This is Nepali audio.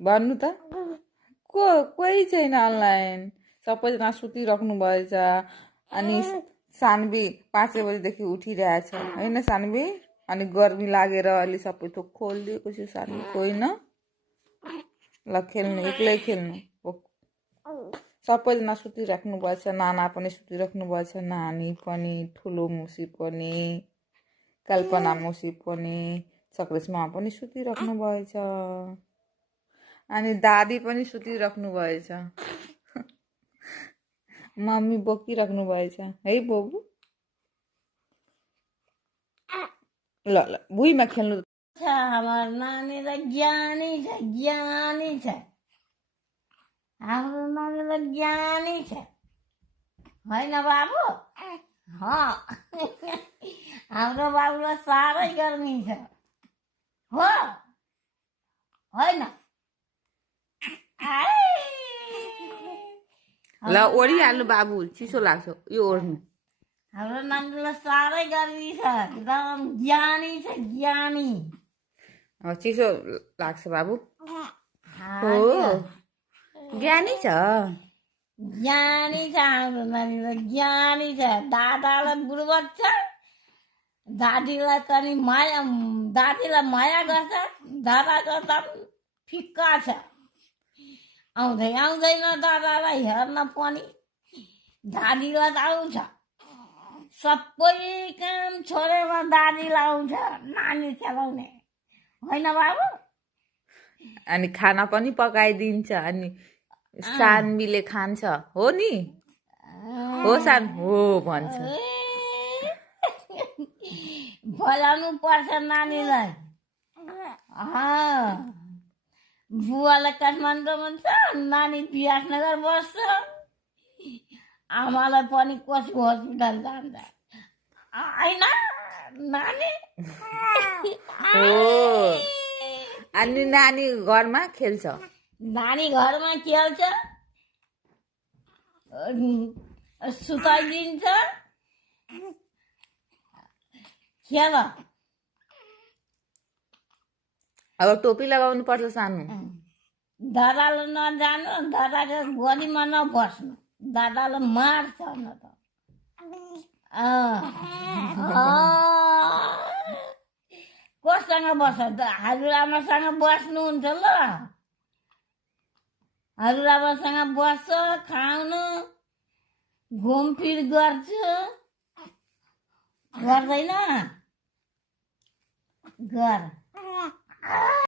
भन्नु त कोही छैन अनलाइन, सबैजना सुतिराख्नु भएछ। अनि सानवी 5 बजीदेखि उठिरहेछ होइन सानवी? अनि गर्मी लागेर अहिले सबै थोक खोलिदिएको छु सानवीको होइन। ल खेल्नु, एक्लै खेल्नु। सबैजना सुतिराख्नु भएछ, नाना पनि सुतिराख्नु भएछ, नानी पनि, ठुलो मुसी पनि, कल्पना मुसी पनि, सक्रेश मामा पनि सुतिराख्नु भएछ। अनि दादी पनि सुतिराख्नु भएछ। मम्मी बोकिराख्नु भएछ है बोबु। ल ल भुइँमा खेल्नु हाम्रो नानीलाई ज्ञानी छ, ज्ञानी छ, हाम्रो नानीलाई ज्ञानी छ होइन बाबु? हाम्रो बाबुलाई साह्रै गर्मी छ हो होइन? ल ओढिहाल्नु बाबु, चिसो लाग्छ यो ओढ्नु। हाम्रो नानीलाई साह्रै गर्मी छ, एकदम ज्ञानी छ, ज्ञानी। चिसो लाग्छ बाबु हो, ज्ञानी छ, ज्ञानी छ हाम्रो नानीलाई, ज्ञानी छ। दादालाई बुढबक छ, दादीलाई पनि माया, दादीलाई माया गर्छ, दादाको त फिक्का छ। आउँदै आउँदैन दादालाई हेर्न पनि, दादीलाई त आउँछ। सबै काम छोडेर दादीलाई आउँछ नानी खेलाउने होइन बाबु? अनि खाना पनि पकाइदिन्छ। अनि सानवीले खान्छ हो नि? हो सान हो भन्छ। बोलाउनु पर्छ नानीलाई। बुवालाई काठमाडौँमा छ, नानी विराटनगर बस्छ, आमालाई पनि कोसी हस्पिटल जान्छ होइन नानी? हो। अनि नानी घरमा खेल्छ, नानी घरमा खेल्छ, सुताइदिन्छ, खेल। अब टोपी लगाउनु पर्छ सानो। दादालाई नजानु, दादाको गोलीमा नबस्नु, दादालाई मार्छ न त। कोसँग बस्छ? हजुरआमासँग बस्नुहुन्छ ल, हजुरआमासँग बस्छ, खाउनु, घुमफिर गर्छ, गर्दैन? गर।